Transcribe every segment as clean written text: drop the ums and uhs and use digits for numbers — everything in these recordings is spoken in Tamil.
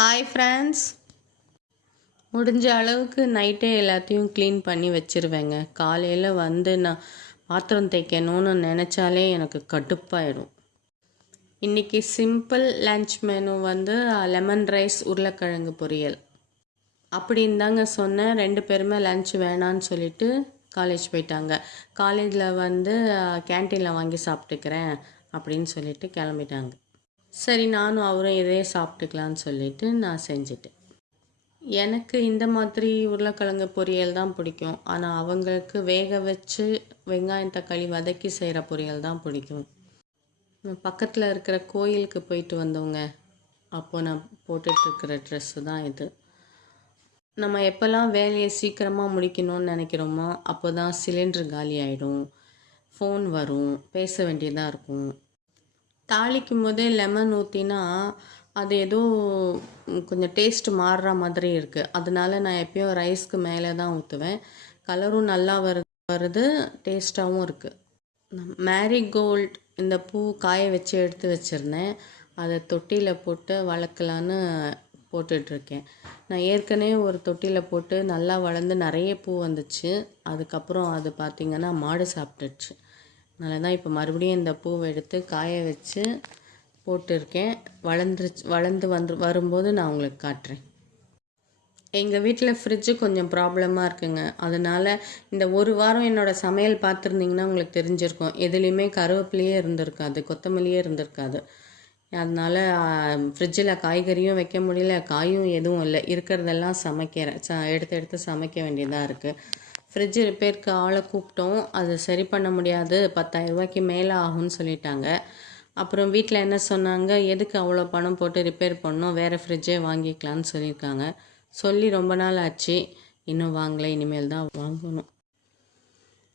Hi friends. முடிஞ்ச அளவுக்கு நைட்டே எல்லாத்தையும் க்ளீன் பண்ணி வச்சுருவேங்க. காலையில் வந்து நான் பாத்திரம் தேய்க்கணும்னு நினச்சாலே எனக்கு கடுப்பாயிடும். இன்றைக்கி சிம்பிள் லன்ச் மெனு வந்து லெமன் ரைஸ் உருளைக்கிழங்கு பொரியல் அப்படின்னு தாங்க சொன்னேன். 2 பேருமே லன்ச் வேணான்னு சொல்லிட்டு காலேஜ் போயிட்டாங்க. காலேஜில் வந்து கேன்டீனில் வாங்கி சாப்பிட்டுக்கிறேன் அப்படின்னு சொல்லிட்டு கிளம்பிட்டாங்க. சரி, நானும் அவரும் இதே சாப்பிட்டுக்கலான்னு சொல்லிட்டு நான் செஞ்சுட்டேன். எனக்கு இந்த மாதிரி உருளைக்கிழங்கு பொரியல் தான் பிடிக்கும். ஆனால் அவங்களுக்கு வேக வச்சு வெங்காயம் தக்காளி வதக்கி செய்கிற பொரியல் தான் பிடிக்கும். பக்கத்தில் இருக்கிற கோயிலுக்கு போயிட்டு வந்தவங்க அப்போது நான் போட்டுட்ருக்கிற ட்ரெஸ்ஸு தான் இது. நம்ம எப்போல்லாம் வேலையை சீக்கிரமாக முடிக்கணும்னு நினைக்கிறோமோ அப்போ தான் சிலிண்டர் காலி ஆகிடும், ஃபோன் வரும், பேச வேண்டியதாக இருக்கும். தாளிக்கும் போதே லெமன் ஊற்றினா அது ஏதோ கொஞ்சம் டேஸ்ட் மாறுற மாதிரி இருக்குது. அதனால நான் எப்பயும் ரைஸ்க்கு மேலே தான் ஊற்றுவேன். கலரும் நல்லா வருது, டேஸ்ட்டாகவும் இருக்குது. மேரிகோல்ட் இந்த பூ காய வச்சு எடுத்து வச்சுருந்தேன். அதை தொட்டியில் போட்டு வளர்க்கலான்னு போட்டுட்ருக்கேன். நான் ஏற்கனவே ஒரு தொட்டியில் போட்டு நல்லா வளர்ந்து நிறைய பூ வந்துச்சு. அதுக்கப்புறம் அது பார்த்திங்கன்னா மாடு சாப்பிட்டுச்சு. அதனால தான் இப்போ மறுபடியும் இந்த பூவை எடுத்து காய வச்சு போட்டிருக்கேன். வளர்ந்து வரும்போது நான் உங்களுக்கு காட்டுறேன். எங்கள் வீட்டில் ஃப்ரிட்ஜு கொஞ்சம் ப்ராப்ளமாக இருக்குங்க. அதனால் இந்த ஒரு வாரம் என்னோடய சமையல் பார்த்துருந்திங்கன்னா உங்களுக்கு தெரிஞ்சிருக்கும். எதுலேயுமே கருவேப்பிலையே இருந்திருக்காது, கொத்தமல்லியே இருந்திருக்காது. அதனால் ஃப்ரிட்ஜில் காய்கறியும் வைக்க முடியல, காயும் எதுவும் இல்லை. இருக்கிறதெல்லாம் சமைக்கிறேன், எடுத்து சமைக்க வேண்டியதாக இருக்குது. ஃப்ரிட்ஜ் ரிப்பேருக்கு ஆளை கூப்பிட்டோம். அது சரி பண்ண முடியாது, 10,000 ரூபாய்க்கு மேலே ஆகும்னு சொல்லிட்டாங்க. அப்புறம் வீட்டில் என்ன சொன்னாங்க, எதுக்கு அவ்வளோ பணம் போட்டு ரிப்பேர் பண்ணோம், வேறு ஃப்ரிட்ஜே வாங்கிக்கலான்னு சொல்லியிருக்காங்க. சொல்லி ரொம்ப நாள் ஆச்சு, இன்னும் வாங்கலை, இனிமேல் தான் வாங்கணும்.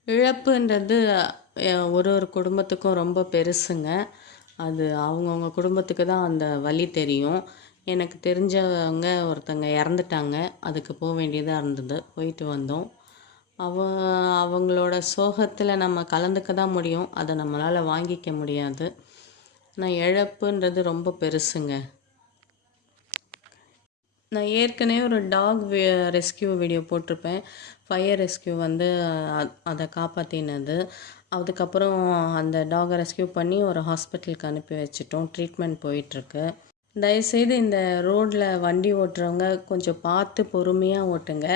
இழப்புன்றது ஒரு குடும்பத்துக்கும் ரொம்ப பெருசுங்க. அது அவங்கவுங்க குடும்பத்துக்கு தான் அந்த வலி தெரியும். எனக்கு தெரிஞ்சவங்க ஒருத்தங்க இறந்துட்டாங்க. அதுக்கு போக வேண்டியதாக இருந்தது, போயிட்டு வந்தோம். அவங்களோட சோகத்தில் நம்ம கலந்துக்க தான் முடியும், அதை நம்மளால் வாங்கிக்க முடியாது. ஆனால் இழப்புன்றது ரொம்ப பெருசுங்க. நான் ஏற்கனவே ஒரு டாக் ரெஸ்கியூ வீடியோ போட்டிருப்பேன். ஃபயர் ரெஸ்கியூ வந்து அதை காப்பாற்றினது. அதுக்கப்புறம் அந்த டாகை ரெஸ்கியூ பண்ணி ஒரு ஹாஸ்பிட்டலுக்கு அனுப்பி வச்சிட்டோம். ட்ரீட்மெண்ட் போயிட்டுருக்கு. தயவுசெய்து இந்த ரோட்டில் வண்டி ஓட்டுறவங்க கொஞ்சம் பார்த்து பொறுமையாக ஓட்டுங்க.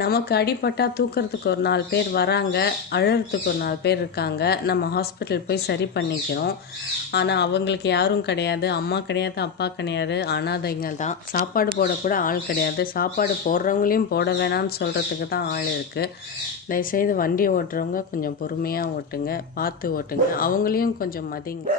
நமக்கு அடிபட்டால் தூக்கிறதுக்கு ஒரு 4 பேர் வராங்க, அழகிறதுக்கு ஒரு 4 பேர் இருக்காங்க. நம்ம ஹாஸ்பிட்டல் போய் சரி பண்ணிக்கிறோம். ஆனால் அவங்களுக்கு யாரும் கிடையாது, அம்மா கிடையாது, அப்பா கிடையாது, அனாதைங்க தான். சாப்பாடு போடக்கூட ஆள் கிடையாது. சாப்பாடு போடுறவங்களையும் போட வேணாம்னு சொல்கிறதுக்கு தான் ஆள் இருக்குது. தயவுசெய்து வண்டி ஓட்டுறவங்க கொஞ்சம் பொறுமையாக ஓட்டுங்க, பார்த்து ஓட்டுங்க, அவங்களையும் கொஞ்சம் மதிங்க.